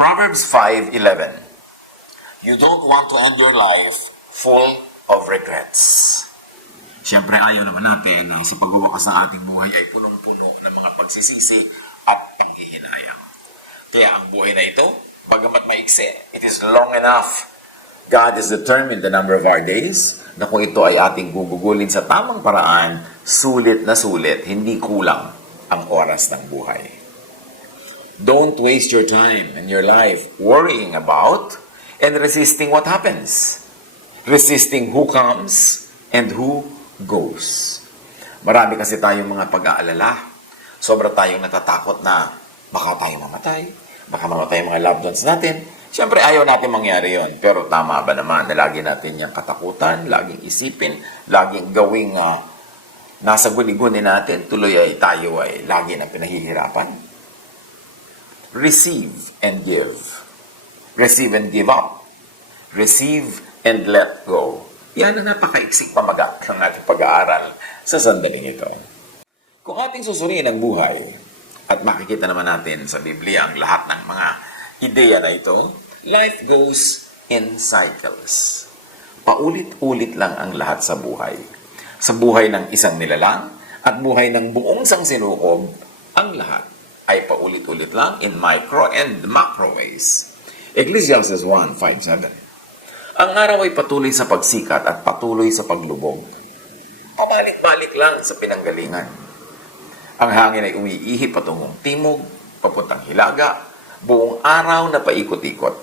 Proverbs 5:11. You don't want to end your life full of regrets. Siyempre, ayaw naman natin na sa pagwawakas ng ating buhay ay punong-puno ng mga pagsisisi at panghihinayang. Kaya ang buhay na ito, bagamat maikse, it is long enough. God has determined the number of our days na kung ito ay ating gugugulin sa tamang paraan, sulit na sulit, hindi kulang ang oras ng buhay. Don't waste your time and your life worrying about and resisting what happens. Resisting who comes and who goes. Marami kasi tayong mga pag-aalala. Sobra tayong natatakot na baka tayo mamatay, baka mamatay mga loved ones natin. Siyempre, ayaw natin mangyari yon. Pero tama ba naman na lagi natin yung katakutan, laging isipin, laging gawing nasa guni-guni natin, tuloy ay tayo ay lagi na pinahihirapan? Receive and give. Receive and give up. Receive and let go. Yan ang napakaiksik pamagat ng ating pag-aaral sa sandaling ito. Kung ating susuriin ang buhay, at makikita naman natin sa Biblia ang lahat ng mga ideya na ito, life goes in cycles. Paulit-ulit lang ang lahat sa buhay. Sa buhay ng isang nilalang at buhay ng buong sangsinukob, ang lahat ay paulit-ulit lang in micro and macro ways. Ecclesiastes 1:5-7. Ang araw ay patuloy sa pagsikat at patuloy sa paglubog. Pabalik-balik lang sa pinanggalingan. Ang hangin ay umiihi patungong timog, papuntang hilaga, buong araw na paikot-ikot.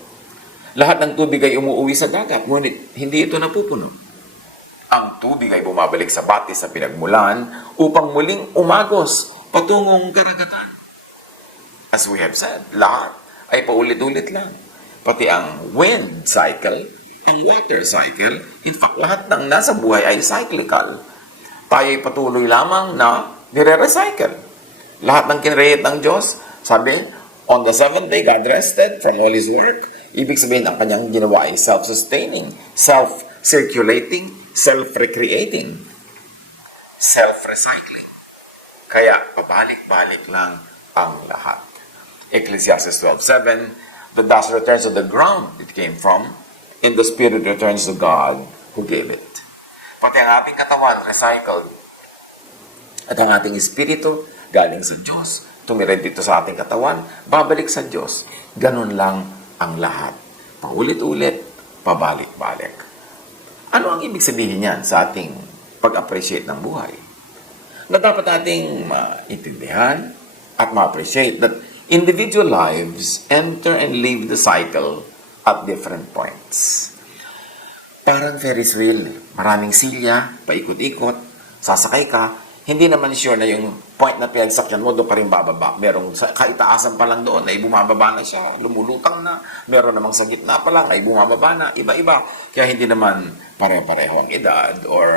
Lahat ng tubig ay umuuwi sa dagat, ngunit hindi ito napupuno. Ang tubig ay bumabalik sa batis sa pinagmulan upang muling umagos patungong karagatan. As we have said, lahat ay paulit-ulit lang. Pati ang wind cycle, ang water cycle, in fact, lahat ng nasa buhay ay cyclical. Tayo ay patuloy lamang na nire-recycle. Lahat ng kinreate ng Diyos, sabi, on the seventh day, God rested from all His work. Ibig sabihin, ang kanyang ginawa ay self-sustaining, self-circulating, self-recreating, self-recycling. Kaya, pabalik-balik lang ang lahat. Ecclesiastes 12:7, the dust returns to the ground it came from, and the spirit returns to God who gave it. Pati ang ating katawan, recycled. At ang ating espiritu, galing sa Diyos, tumired dito sa ating katawan, babalik sa Diyos. Ganun lang ang lahat. Paulit-ulit, pabalik-balik. Ano ang ibig sabihin niyan sa ating pag-appreciate ng buhay? Na dapat nating maintindihan at ma-appreciate that individual lives enter and leave the cycle at different points. Parang Ferris wheel, maraming silya, paikot-ikot, sasakay ka, hindi naman sure na yung point na pinagsakyan mo, doon ka rin bababa. Merong kaitaasan pa lang doon, ay bumababa na siya, lumulutang na, meron namang sa gitna pa lang, ay bumababa na, iba-iba. Kaya hindi naman pare-pareho ang edad or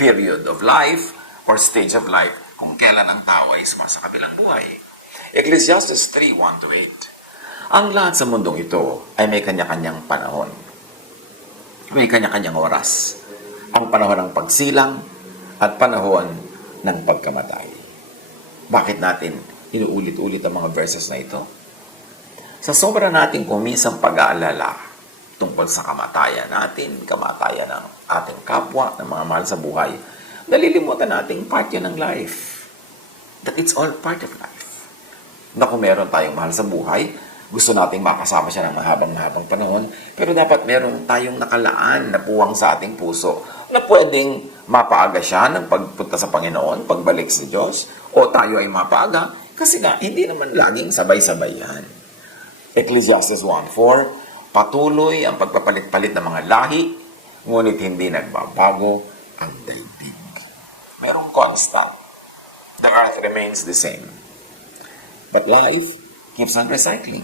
period of life or stage of life kung kailan ang tao ay sumasa kabilang buhay. Ecclesiastes 3:1-8. Ang lahat sa mundong ito ay may kanya-kanyang panahon. May kanya-kanyang oras. Ang panahon ng pagsilang at panahon ng pagkamatay. Bakit natin inuulit-ulit ang mga verses na ito? Sa sobra nating kumisang pag-aalala tungkol sa kamatayan natin, kamatayan ng ating kapwa, ng mga mahal sa buhay, nalilimutan nating part yun ng life. That it's all part of life. Na kung meron tayong mahal sa buhay, gusto nating makasama siya ng mahabang-mahabang panahon, pero dapat meron tayong nakalaan na puwang sa ating puso na pwedeng mapaaga siya ng pagpunta sa Panginoon, pagbalik sa Diyos, o tayo ay mapaaga, kasi nga, hindi naman laging sabay-sabay yan. Ecclesiastes 1:4, patuloy ang pagpapalit-palit ng mga lahi, ngunit hindi nagbabago ang daigdig. Merong constant. The earth remains the same. But life keeps on recycling.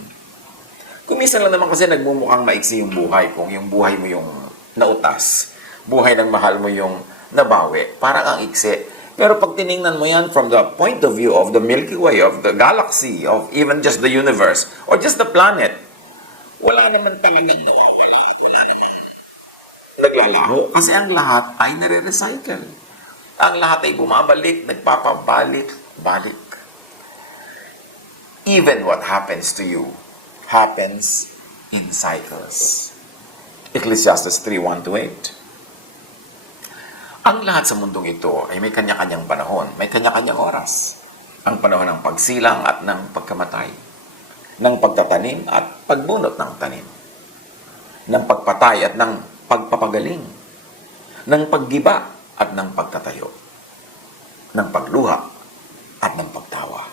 Kumisan lang naman kasi nagmumukhang maiksi yung buhay kung yung buhay mo yung nautas. Buhay ng mahal mo yung nabawi. Parang ang iksi. Pero pag tiningnan mo yan from the point of view of the Milky Way, of the galaxy, of even just the universe, or just the planet, wala naman talagang nawawala. Naglalaho. Kasi ang lahat ay nare-recycle. Ang lahat ay bumabalik, nagpapabalik-balik. Even what happens to you happens in cycles. Ecclesiastes 3:1-8. Ang lahat sa mundong ito ay may kanya-kanyang panahon, may kanya-kanyang oras. Ang panahon ng pagsilang at ng pagkamatay, ng pagtatanim at pagbunot ng tanim, ng pagpatay at ng pagpapagaling, ng paggiba at ng pagtatayo, ng pagluha at ng pagtawa,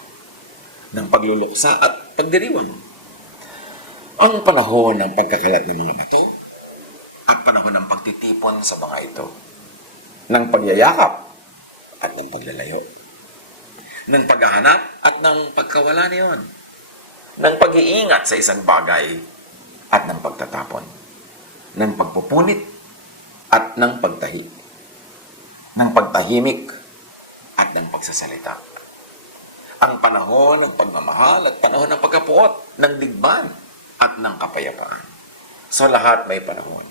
ng pagluluksa at pagdiriwang. Ang panahon ng pagkakalat ng mga bato at panahon ng pagtitipon sa mga ito, ng pagyayakap at ng paglalayo, ng paghahanap at ng pagkawala niyon, ng pag-iingat sa isang bagay at ng pagtatapon, ng pagpupunit at ng pagtahi, ng pagtahimik at ng pagsasalita. Ang panahon ng pagmamahal at panahon ng pagkapuot, ng digmaan at ng kapayapaan. So lahat may panahon.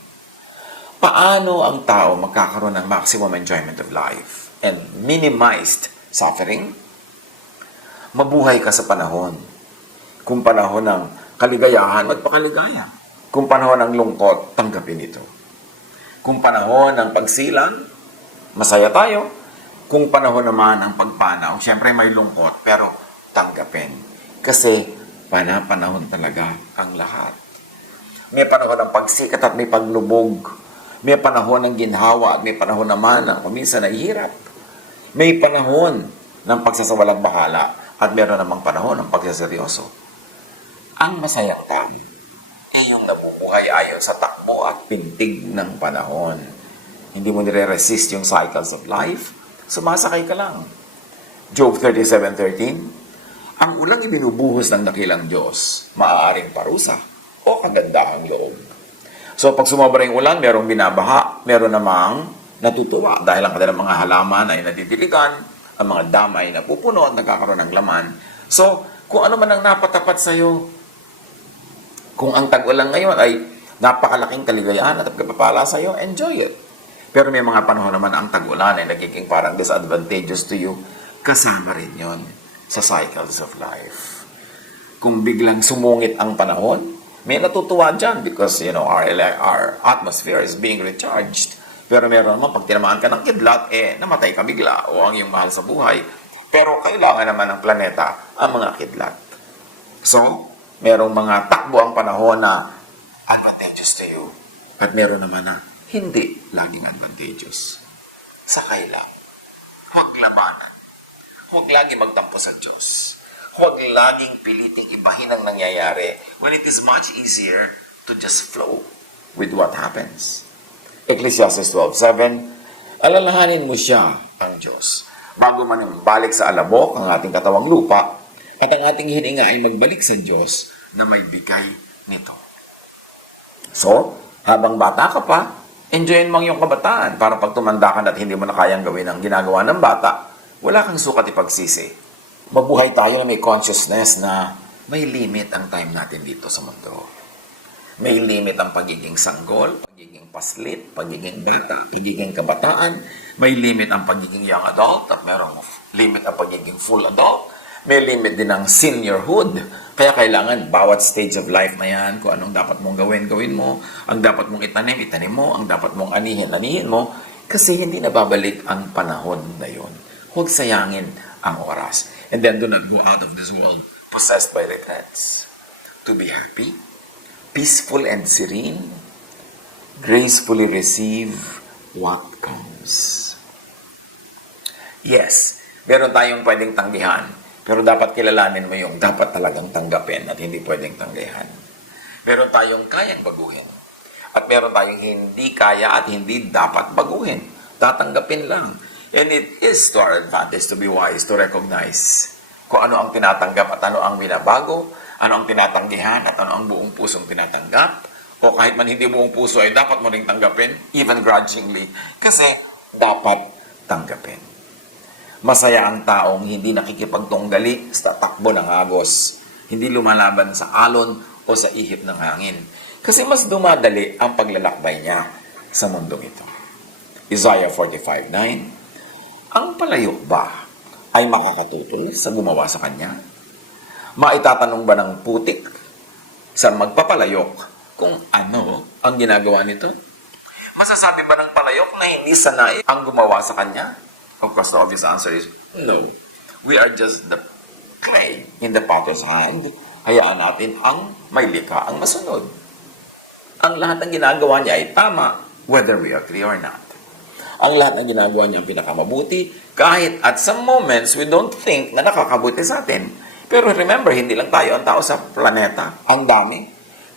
Paano ang tao magkakaroon ng maximum enjoyment of life and minimized suffering? Mabuhay ka sa panahon. Kung panahon ng kaligayahan, magpakaligaya. Kung panahon ng lungkot, tanggapin ito. Kung panahon ng pagsilang, masaya tayo. Kung panahon naman ng pagpanaw, syempre may lungkot, pero tanggapin. Kasi panahon talaga ang lahat. May panahon ng pagsikat at may paglubog. May panahon ng ginhawa at may panahon naman ng kuminsan ay hirap. May panahon ng pagsasawalang bahala at meron namang panahon ng pagsaseryoso. Ang masayang tao ay yung nabubuhay ayon sa takbo at pintig ng panahon. Hindi mo nire-resist yung cycles of life, sumasakay ka lang. Job 37:13, ang ulang ibinubuhos ng dakilang Diyos, maaaring parusa o kagandahang loob. So pag sumobra yung ulan, merong binabaha, meron namang natutuwa dahil ang kanilang mga halaman ay nadidiligan, ang mga dam ay napupuno at nagkakaroon ng laman. So kung ano man ang napatapat sa iyo, kung ang tag-ulan ngayon ay napakalaking kaligayahan at pagpapala sa iyo, enjoy it. Pero may mga panahon naman ang tag-ulan ay nagiging parang disadvantageous to you. Kasama rin yon sa cycles of life. Kung biglang sumungit ang panahon, may natutuwa dyan because, our atmosphere is being recharged. Pero meron naman, pag tinamaan ka ng kidlat, namatay ka bigla o ang iyong mahal sa buhay. Pero kailangan naman ng planeta ang mga kidlat. So, merong mga takbo ang panahon na advantageous to you. At meron naman na hindi laging advantageous. Sakay lang. Huwag labanan. Huwag lagi magtampo sa Diyos. Huwag laging piliting ibahin ang nangyayari when it is much easier to just flow with what happens. Ecclesiastes 12:7, alalahanin mo siya, ang Diyos, bago man balik sa alabok ang ating katawang lupa at ang ating hininga ay magbalik sa Diyos na may bigay nito. So, habang bata ka pa, enjoyin mo ang iyong kabataan para pag tumanda ka at hindi mo na kayang gawin ang ginagawa ng bata, wala kang sukat ipagsisi. Mabuhay tayo na may consciousness na may limit ang time natin dito sa mundo. May limit ang pagiging sanggol, pagiging paslit, pagiging bata, pagiging kabataan. May limit ang pagiging young adult at merong limit ang pagiging full adult. May limit din ang seniorhood. Kaya kailangan bawat stage of life na yan, kung anong dapat mong gawin mo. Ang dapat mong itanim mo. Ang dapat mong anihin mo. Kasi hindi nababalik ang panahon na yun. Huwag sayangin ang oras. And then do not go out of this world possessed by regrets. To be happy, peaceful and serene, gracefully receive what comes. Yes, meron tayong pwedeng tanggihan, pero dapat kilalanin mo yung dapat talagang tanggapin at hindi pwedeng tanggihan. Meron tayong kayang baguhin, at meron tayong hindi kaya at hindi dapat baguhin. Tatanggapin lang. And it is to our advantage to be wise, to recognize kung ano ang tinatanggap at ano ang binabago, ano ang tinatanggihan at ano ang buong pusong tinatanggap. O kahit man hindi buong puso ay dapat mo ring tanggapin, even grudgingly, kasi dapat tanggapin. Masaya ang taong hindi nakikipagtunggali sa takbo ng agos, hindi lumalaban sa alon o sa ihip ng hangin. Kasi mas dumadali ang paglalakbay niya sa mundong ito. Isaiah 45:9, ang palayok ba ay makakatutol sa gumawa sa kanya? Maitatanong ba ng putik sa magpapalayok kung ano ang ginagawa nito. Masasabi ba ng palayok na hindi sanay ang gumawa sa kanya? Of course, the obvious answer is no. We are just the clay in the potter's hand. Hayaan natin ang may likha ang masunod. Ang lahat ng ginagawa niya ay tama, whether we agree or not. Ang lahat ng ginagawa niya ang pinakamabuti, kahit at some moments we don't think na nakakabuti sa atin. Pero remember, hindi lang tayo ang tao sa planeta. Ang dami.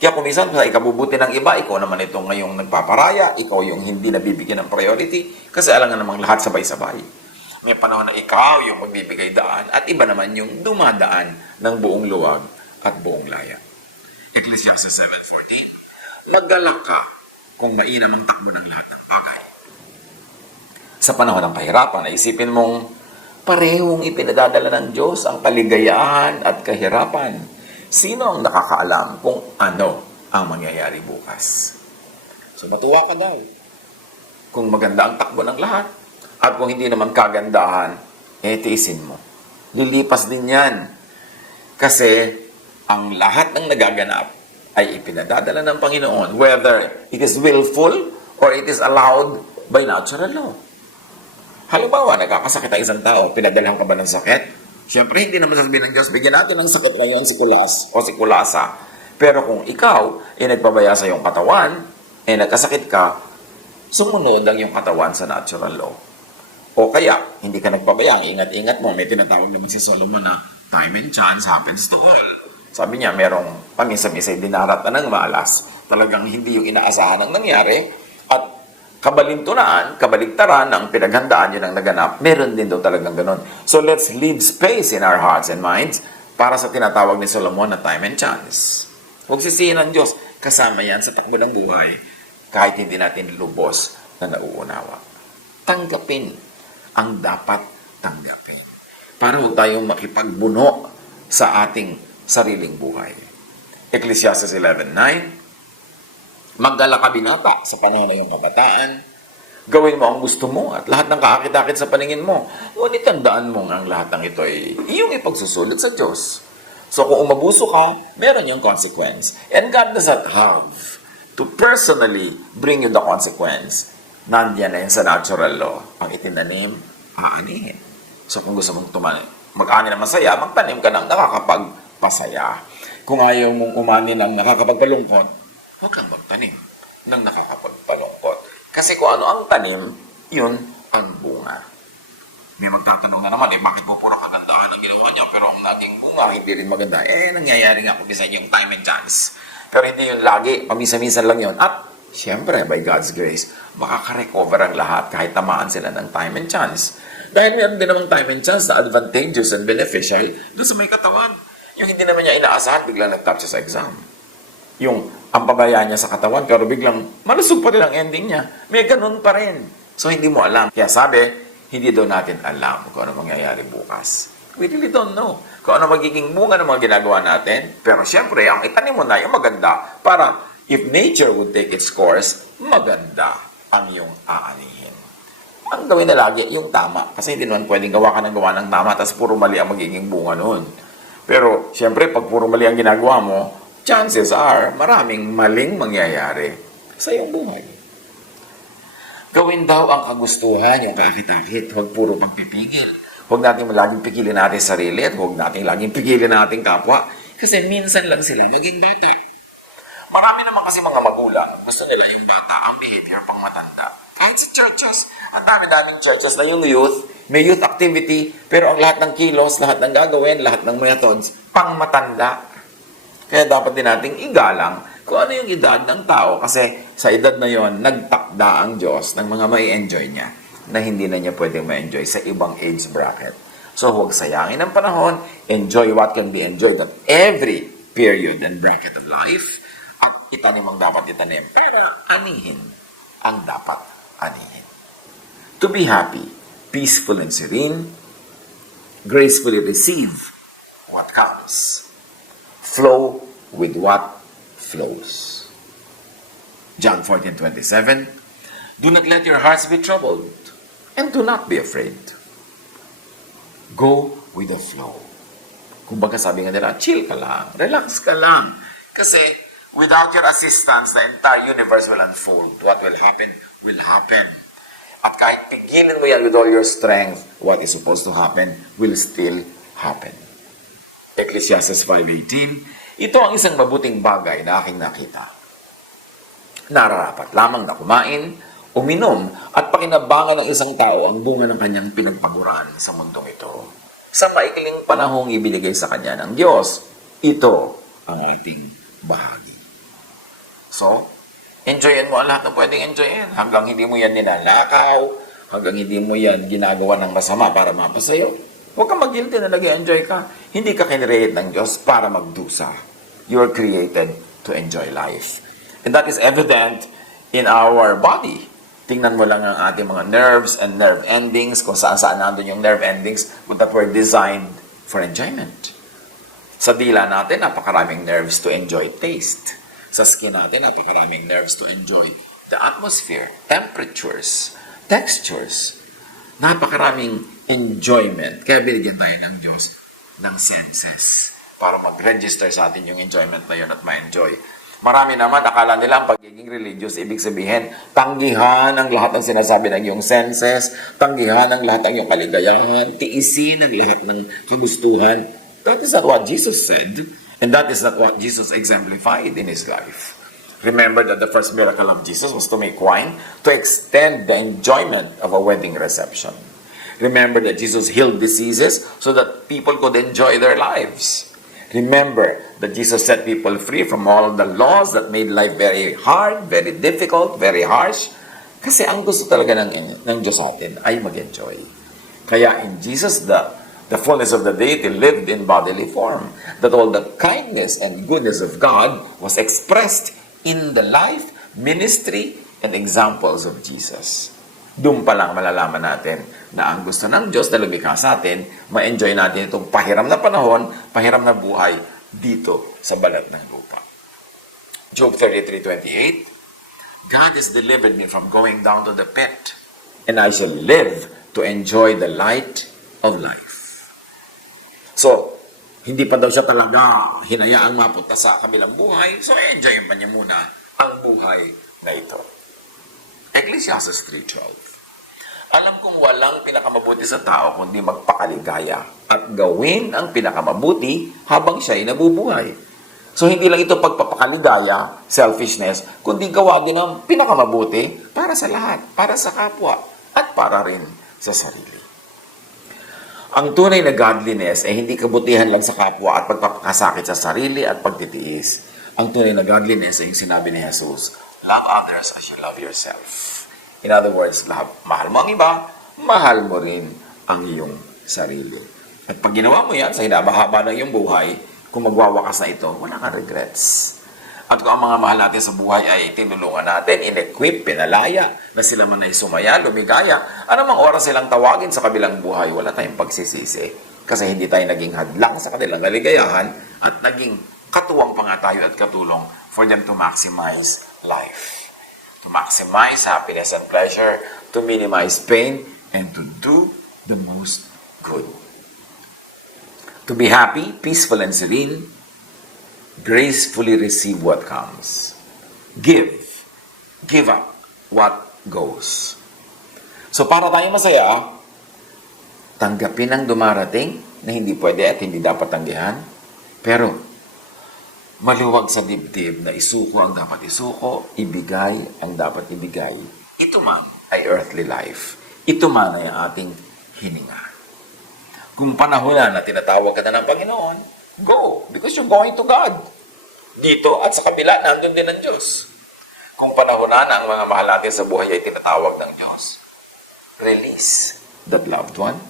Kaya kung minsan sa ikabubuti ng iba, ikaw naman itong ngayong nagpaparaya, ikaw yung hindi nabibigyan ng priority, kasi alam nga namang lahat sabay-sabay. May panahon na ikaw yung magbibigay daan, at iba naman yung dumadaan ng buong luwag at buong laya. Ecclesiastes 7:14, maggalak ka kung mainam ang takbo ng lahat ng bagay. Sa panahon ng kahirapan, naisipin mong parehong ipinadadala ng Diyos ang kaligayahan at kahirapan. Sino ang nakakaalam kung ano ang mangyayari bukas? So matuwa ka daw. Kung maganda ang takbo ng lahat, at kung hindi naman kagandahan, tiisin mo. Lilipas din yan. Kasi ang lahat ng nagaganap ay ipinadadala ng Panginoon, whether it is willful or it is allowed by natural law. Halimbawa, nagkakasakit ang isang tao, pinadalhan ka ba ng sakit? Siyempre, hindi naman sasabihin ng Diyos, bigyan natin ng sakit ngayon si Kulas o si Kulasa. Pero kung ikaw ay nagpabaya sa iyong katawan, ay nagkasakit ka, sumunod ang iyong katawan sa natural law. O kaya, hindi ka nagpabaya, ingat-ingat mo. May tinatawag naman si Solomon na time and chance happens to all. Sabi niya, merong paminsan-minsan dinarata ng malas. Talagang hindi yung inaasahan ang nangyari. At kabaligtaran ng pinaghandaan yun ang naganap. Meron din daw talagang ganun. So let's leave space in our hearts and minds para sa tinatawag ni Solomon na time and chance. Huwag sisihin ng Diyos. Kasama yan sa takbo ng buhay kahit hindi natin lubos na nauunawa. Tanggapin ang dapat tanggapin para huwag tayong makipagbuno sa ating sariling buhay. Ecclesiastes 11:9, magdala ka binata sa panahon ng iyong kabataan. Gawin mo ang gusto mo at lahat ng kaakit-akit sa paningin mo. Ngunit tandaan mo ang lahat ng ito ay iyong ipagsusulit sa Diyos. So kung umabuso ka, meron yung consequence. And God does not have to personally bring you the consequence. Nandiyan na yun sa natural law. Ang itinanim, aanihin. So kung gusto mong mag-ani na masaya, magtanim ka ng nakakapagpasaya. Kung ayaw mong umani ng nakakapagpalungkot, huwag kang magtanim ng nakakapagpalungkot. Kasi kung ano ang tanim, yun ang bunga. May magtatanong na naman, bakit po puro kagandahan ang ginawa niya, pero ang naging bunga, hindi rin maganda. Nangyayari nga kung bisa yung time and chance. Pero hindi yun lagi, pamisa-minsan lang yun. At, siyempre, by God's grace, makaka-recover ang lahat kahit tamaan sila ng time and chance. Dahil meron din namang time and chance na advantageous and beneficial doon sa may katawan. Yung hindi naman niya inaasahan, biglang nag-top siya sa exam. Yung ang pabayaan niya sa katawan, pero biglang malusog pa rin ang ending niya. May ganun pa rin. So, hindi mo alam. Kaya sabi, hindi daw natin alam kung ano mangyayari bukas. We really don't know kung ano magiging bunga ng mga ginagawa natin. Pero siyempre, ang itanim mo na yung maganda para if nature would take its course, maganda ang iyong aanihin. Ang gawin na lagi, yung tama. Kasi hindi naman pwedeng gawa ka ng tama, tapos puro mali ang magiging bunga noon. Pero, siyempre, pag puro mali ang ginagawa mo, chances are, maraming maling mangyayari sa iyong buhay. Gawin daw ang kagustuhan, yung kaakit-akit. Huwag puro pagpipigil. Huwag natin laging pigilin natin sarili at huwag natin laging pigilin natin kapwa. Kasi minsan lang sila maging bata. Marami naman kasi mga magulang, gusto nila yung bata, ang behavior pang matanda. Kahit sa churches, ang dami-daming churches na yung youth, may youth activity, pero ang lahat ng kilos, lahat ng gagawin, lahat ng methods, pang matanda. Kaya dapat din nating igalang kung ano yung edad ng tao. Kasi sa edad na yon, nagtakda ang Diyos ng mga mai-enjoy niya na hindi na niya pwedeng ma-enjoy sa ibang age bracket. So huwag sayangin ang panahon, enjoy what can be enjoyed at every period and bracket of life, at itanim ang dapat itanim, pero anihin ang dapat anihin. To be happy, peaceful and serene, gracefully receive what comes. Flow with what flows. John 14:27, do not let your hearts be troubled, and do not be afraid. Go with the flow. Kung baga sabi nga nila, chill ka lang, relax ka lang. Kasi without your assistance, the entire universe will unfold. What will happen, will happen. At kahit pigilin mo yan with all your strength, what is supposed to happen will still happen. Ecclesiastes 5:18, ito ang isang mabuting bagay na aking nakita. Nararapat lamang na kumain, uminom, at pakinabangan ng isang tao ang bunga ng kanyang pinagpaguran sa mundong ito. Sa maikling panahong ibinigay sa kanya ng Diyos, ito ang ating bahagi. So, enjoyin mo ang lahat ng pwedeng enjoyin. Hanggang hindi mo yan ninanakaw, hanggang hindi mo yan ginagawa ng masama para mapasayo. Huwag kang mag-guilty na nag-enjoy ka. Hindi ka kinreate ng Diyos para magdusa. You are created to enjoy life. And that is evident in our body. Tingnan mo lang ang ating mga nerves and nerve endings, kung saan nandun yung nerve endings that were designed for enjoyment. Sa dila natin, napakaraming nerves to enjoy taste. Sa skin natin, napakaraming nerves to enjoy the atmosphere, temperatures, textures. Napakaraming enjoyment. Kaya binigyan tayo ng Diyos ng senses para mag-register sa atin yung enjoyment na yun at ma-enjoy. Marami naman, akala nila ang pagiging religious, ibig sabihin, tanggihan ang lahat ng sinasabi ng iyong senses, tanggihan ang lahat ng iyong kaligayahan, tiisin ang lahat ng kagustuhan. That is not what Jesus said, and that is not what Jesus exemplified in His life. Remember that the first miracle of Jesus was to make wine, to extend the enjoyment of a wedding reception. Remember that Jesus healed diseases so that people could enjoy their lives. Remember that Jesus set people free from all the laws that made life very hard, very difficult, very harsh. Kasi ang gusto talaga ng Diyos sa atin ay mag-enjoy. Kaya in Jesus, the fullness of the deity lived in bodily form. That all the kindness and goodness of God was expressed in the life, ministry, and examples of Jesus. Doon pa lang malalaman natin na ang gusto ng Diyos na lumikha sa atin, ma-enjoy natin itong pahiram na panahon, pahiram na buhay dito sa balat ng lupa. Job 33:28, God has delivered me from going down to the pit, and I shall live to enjoy the light of life. So, hindi pa daw siya talaga hinayaang mapunta sa kabilang buhay, so enjoyin pa niya muna ang buhay na ito. Ecclesiastes 3:12. Alam kong walang pinakamabuti sa tao kundi magpakaligaya at gawin ang pinakamabuti habang siya ay nabubuhay. So hindi lang ito pagpapakaligaya, selfishness, kundi gawa din ang pinakamabuti para sa lahat, para sa kapwa, at para rin sa sarili. Ang tunay na godliness ay hindi kabutihan lang sa kapwa at pagpapakasakit sa sarili at pagtitiis. Ang tunay na godliness ay yung sinabi ni Jesus, love others as you love yourself. In other words, mahal mo ang iba, mahal mo rin ang iyong sarili. At pag ginawa mo yan sa hinabahaba ng iyong buhay, kung magwawakas na ito, wala kang regrets. At kung ang mga mahal natin sa buhay ay tinulungan natin, in-equip, pinalaya, na sila man ay sumaya, lumigaya, anumang oras silang tawagin sa kabilang buhay, wala tayong pagsisisi. Kasi hindi tayo naging hadlang sa kanilang kaligayahan at naging katuwang pa nga tayo at katulong for them to maximize life. To maximize happiness and pleasure, to minimize pain, and to do the most good. To be happy, peaceful, and serene, gracefully receive what comes. Give up what goes. So para tayo masaya, tanggapin ang dumarating na hindi pwede at hindi dapat tanggihan, pero maluwag sa dibdib na isuko ang dapat isuko, ibigay ang dapat ibigay. Ito man ay earthly life. Ito man ay ating hininga. Kung panahon na tinatawag ka na ng Panginoon, go, because you're going to God. Dito at sa kabila, nandun din ang Diyos. Kung panahon na ang mga mahal natin sa buhay ay tinatawag ng Diyos, release that loved one.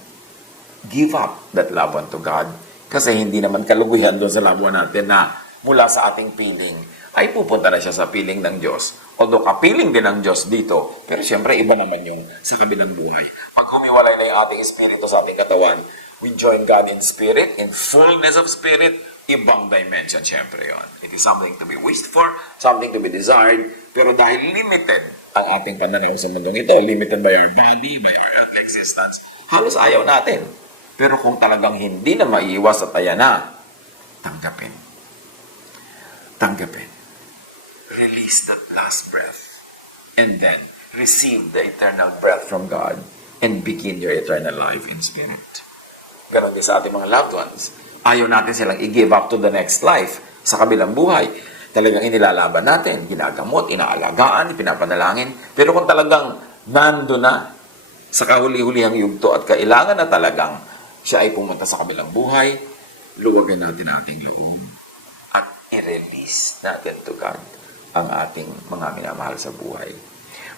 Give up that loved one to God. Kasi hindi naman kaluguyan doon sa loved one natin na mula sa ating piling, ay pupunta na siya sa piling ng Diyos. Although kapiling din ng Diyos dito, pero siyempre iba naman yung sa kabilang buhay. Pag humiwalay na yung ating espiritu sa ating katawan, we join God in spirit, in fullness of spirit, ibang dimension siyempre yon. It is something to be wished for, something to be desired, pero dahil limited ang ating pananaw sa mundong ito, limited by our body, by our earthly existence, halos ayaw natin. Pero kung talagang hindi na maiiwas at ayan na, tanggapin. tanggapin. Release that last breath. And then, receive the eternal breath from God and begin your eternal life in spirit. Ganon din sa ating mga loved ones. Ayaw natin silang i-give up to the next life sa kabilang buhay. Talagang inilalaban natin, ginagamot, inaalagaan, pinapanalangin. Pero kung talagang nando na sa kahuli-hulihang yugto at kailangan na talagang siya ay pumunta sa kabilang buhay, luwagan natin ating loob at i-release natin to God ang ating mga minamahal sa buhay.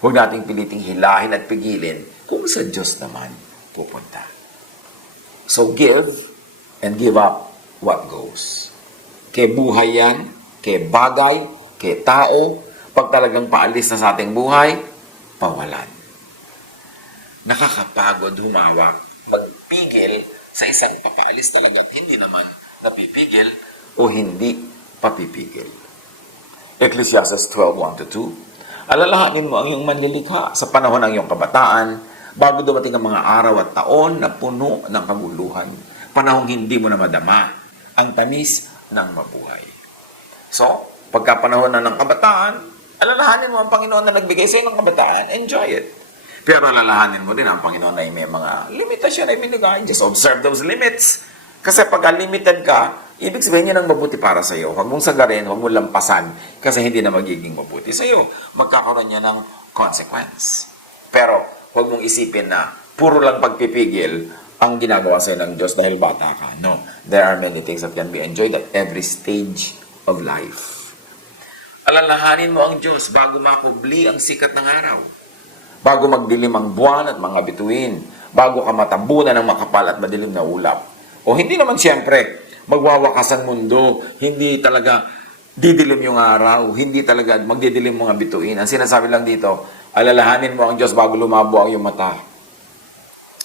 Huwag nating piliting hilahin at pigilin kung sa Diyos naman pupunta. So give and give up what goes. Kay buhay yan, kay bagay, kay tao, pag talagang paalis na sa ating buhay, pawalan. Nakakapagod humawak, magpigil sa isang papaalis talaga, hindi naman napipigil o hindi papipigil. Ecclesiastes 12:1-2. Alalahanin mo ang iyong manlilikha sa panahon ng iyong kabataan, bago dumating ang mga araw at taon na puno ng kaguluhan, panahong hindi mo na madama ang tamis ng mabuhay. So, pagka panahon na ng kabataan, alalahanin mo ang Panginoon na nagbigay sa iyo ng kabataan, enjoy it. Pero alalahanin mo din ang Panginoon ay may mga limitasyon ay binigay. Just observe those limits. Kasi pag limited ka, ibig sabihin niya ng mabuti para sa iyo. Huwag mong sagarin, huwag mong lampasan kasi hindi na magiging mabuti sa iyo. Magkakaroon niya ng consequence. Pero huwag mong isipin na puro lang pagpipigil ang ginagawa sa iyo ng Diyos dahil bata ka. No. There are many things that can be enjoyed at every stage of life. Alalahanin mo ang Diyos bago makubli ang sikat ng araw. Bago magdilim ang buwan at mga bituin. Bago ka matabunan ng makapal at madilim na ulap. O hindi naman siyempre, magwawakas ang mundo. Hindi talaga didilim yung araw. Hindi talaga magdidilim mga bituin. Ang sinasabi lang dito, alalahanin mo ang Diyos bago lumabo ang iyong mata.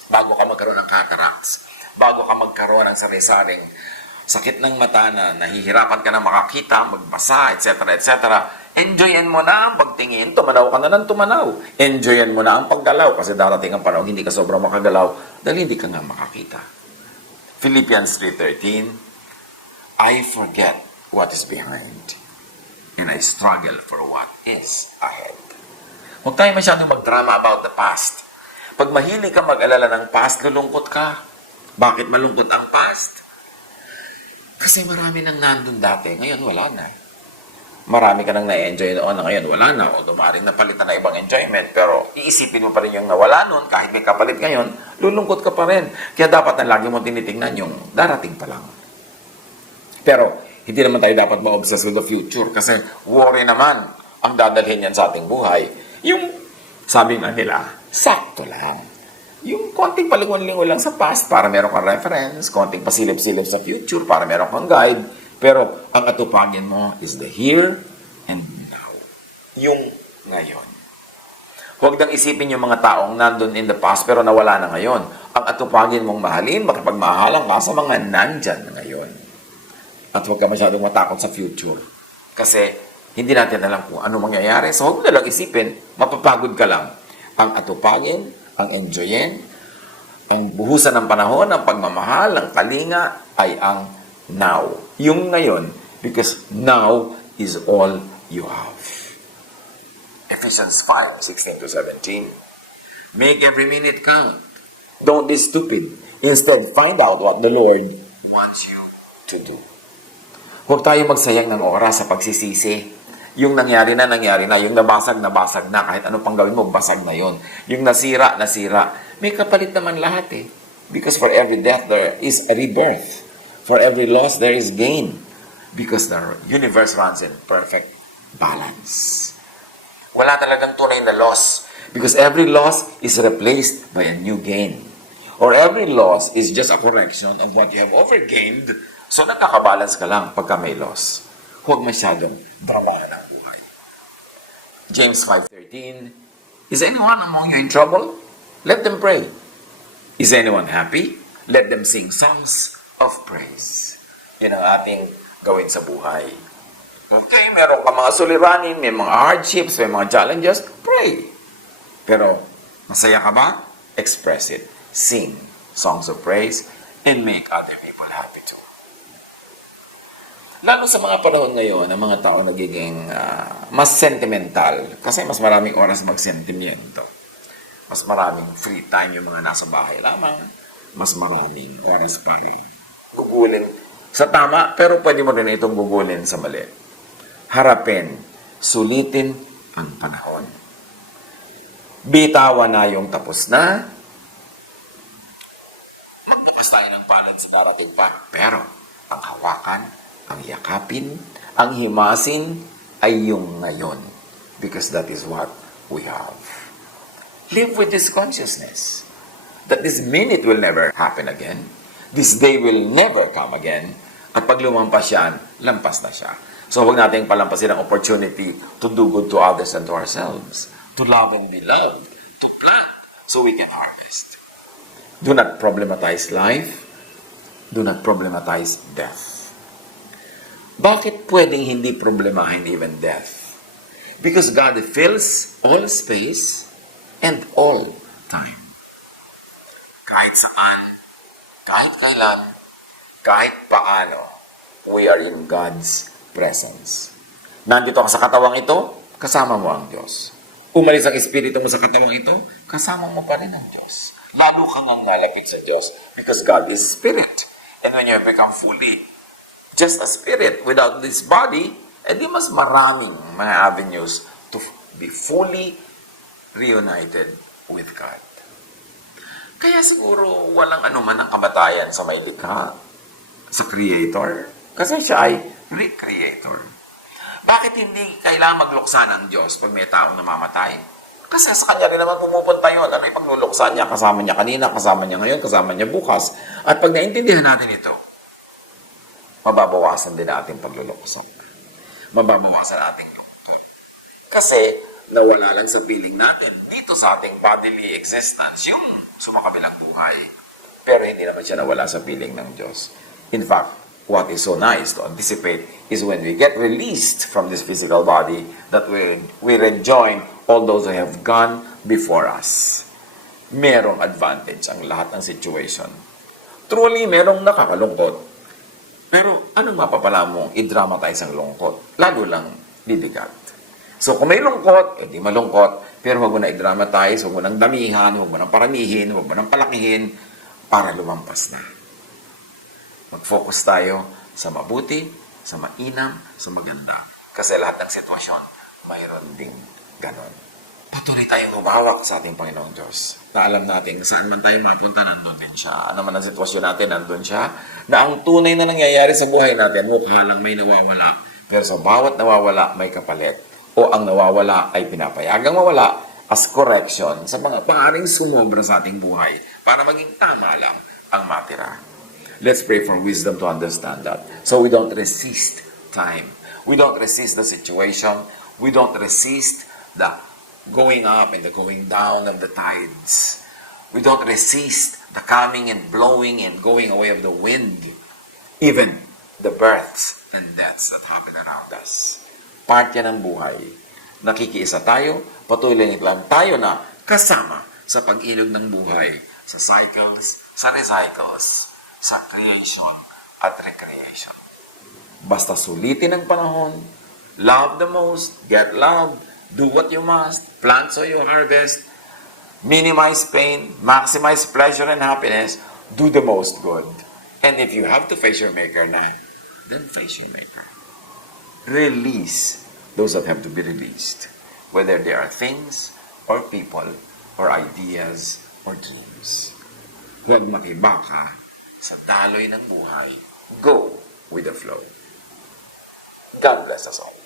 Bago ka magkaroon ng cataracts. Bago ka magkaroon ng sari-saring sakit ng mata na nahihirapan ka na makakita, magbasa, etc. etc. Enjoyin mo na ang pagtingin, tumanaw ka na ng tumanaw. Enjoyin mo na ang paggalaw kasi darating ang panahon hindi ka sobrang makagalaw dahil hindi ka nga makakita. Philippians 3:13, I forget what is behind and I struggle for what is ahead. Huwag tayo masyadong magdrama about the past. Pag mahilig ka mag-alala ng past, lulungkot ka. Bakit malungkot ang past? Kasi marami nang nandun dati, ngayon wala na. Marami ka nang na-enjoy noon na ngayon wala na. O dumaring na palitan na ibang enjoyment, pero iisipin mo pa rin yung nawala noon, kahit may kapalit ngayon, lulungkot ka pa rin. Kaya dapat na lagi mo tinitingnan yung darating pa lang. Pero hindi naman tayo dapat ma-obsess with the future kasi worry naman ang dadalhin yan sa ating buhay. Yung sabi nga nila, sakto lang. Yung konting palingon-lingon lang sa past para meron kang reference, konting pasilip-silip sa future para meron kang guide, pero ang atupagin mo is the here and now. Yung ngayon. Huwag nang isipin yung mga taong nandun in the past pero nawala na ngayon. Ang atupagin mong mahalin, makipagmahalan ka sa mga nandyan na ngayon. At huwag ka masyadong matakot sa future. Kasi hindi natin alam kung ano mangyayari. So huwag mo na lang isipin, mapapagod ka lang. Ang atupagin, ang enjoyin, ang buhusan ng panahon, ang pagmamahal, ang kalinga, ay ang now. Yung ngayon, because now is all you have. Ephesians 5:16-17. Make every minute count. Don't be stupid. Instead, find out what the Lord wants you to do. Huwag tayo magsayang ng oras sa pagsisisi. Yung nangyari na, yung nabasag na, kahit ano pang gawin mo, basag na yon. Yung nasira. May kapalit naman lahat eh. Because for every death, there is a rebirth. For every loss, there is gain. Because the universe runs in perfect balance. Wala talagang tunay na loss. Because every loss is replaced by a new gain. Or every loss is just a correction of what you have overgained. So nakakabalance ka lang pagka may loss. Huwag masyadong dramahan ang buhay. James 5:13, is anyone among you in trouble? Let them pray. Is anyone happy? Let them sing songs of praise. Yan ang ating gawin sa buhay. Okay, meron ka mga suliranin, may mga hardships, may mga challenges, pray. Pero, masaya ka ba? Express it. Sing songs of praise and make other people happy too. Lalo sa mga panahon ngayon, ang mga tao nagiging mas sentimental. Kasi mas maraming oras magsentimiento. Mas maraming free time yung mga nasa bahay lamang. Mas maraming oras pa rin gugulin sa tama, pero pwede mo rin itong gugulin sa mali. Harapin, sulitin ang panahon. Bitawan na yung tapos na. Magtapas tayo ng palad sa darating pa. Pero, ang hawakan, ang yakapin, ang himasin ay yung ngayon. Because that is what we have. Live with this consciousness that this minute will never happen again. This day will never come again. At pag lumampas yan, lampas na siya. So huwag nating palampasin ang opportunity to do good to others and to ourselves. To love and be loved. To plant so we can harvest. Do not problematize life. Do not problematize death. Bakit pwedeng hindi problemahin even death? Because God fills all space and all time. Kahit saan, kahit kailan, kahit paano, we are in God's presence. Nandito ka sa katawang ito, kasama mo ang Diyos. Umalis ang espiritu mo sa katawang ito, kasama mo pa rin ang Diyos. Lalo kang ang nalapit sa Diyos because God is Spirit. And when you have become fully just a spirit without this body, edi mas maraming mga avenues to be fully reunited with God. Kaya siguro walang anuman ang kamatayan sa may likha, sa Creator, kasi siya ay Recreator. Bakit hindi kailangan magluksa ng Diyos pag may taong namamatay? Kasi sa Kanya rin naman pumupunta yun. Ano yung pagluluksa niya? Kasama niya kanina, kasama niya ngayon, kasama niya bukas. At pag naintindihan natin ito, mababawasan din natin pagluluksa. Mababawasan ating lungkot. Kasi nawala lang sa piling natin dito sa ating bodily existence yung sumakabilang buhay. Pero hindi naman siya nawala sa piling ng Diyos. In fact, what is so nice to anticipate is when we get released from this physical body that we rejoin all those who have gone before us. Merong advantage ang lahat ng situation. Truly, merong nakakalungkot. Pero anong mapapala mong i-dramatize ang lungkot? Lalo lang bibigat. So kung may lungkot, edi malungkot. Pero huwag mo na i-dramatize, huwag mo nang damihan, huwag mo nang paramihin, huwag mo nang palakihin para lumampas na. Mag-focus tayo sa mabuti, sa mainam, sa maganda. Kasi lahat ng sitwasyon, mayroon ding ganon. Patuloy tayong humawak sa ating Panginoong Diyos. Na alam natin, saan man tayo mapunta, nandun din siya. Ano man ang sitwasyon natin, nandun siya. Na ang tunay na nangyayari sa buhay natin, mukha lang may nawawala. Pero sa bawat nawawala, may kapalit. O ang nawawala ay pinapayagang mawala as correction sa mga paaring sumobra sa ating buhay para maging tama lang ang matira. Let's pray for wisdom to understand that. So we don't resist time. We don't resist the situation. We don't resist the going up and the going down of the tides. We don't resist the coming and blowing and going away of the wind. Even the births and deaths that happen around us. Part yan ng buhay. Nakikiisa tayo, patuloy lang tayo na kasama sa pag-ilog ng buhay, sa cycles, sa recycles, sa creation at recreation. Basta sulitin ang panahon, love the most, get loved, do what you must, plant so you harvest, minimize pain, maximize pleasure and happiness, do the most good. And if you have to face your maker na, then face your maker. Release those that have to be released, whether they are things or people or ideas or dreams. Huwag makibaka sa daloy ng buhay. Go with the flow. God bless us all.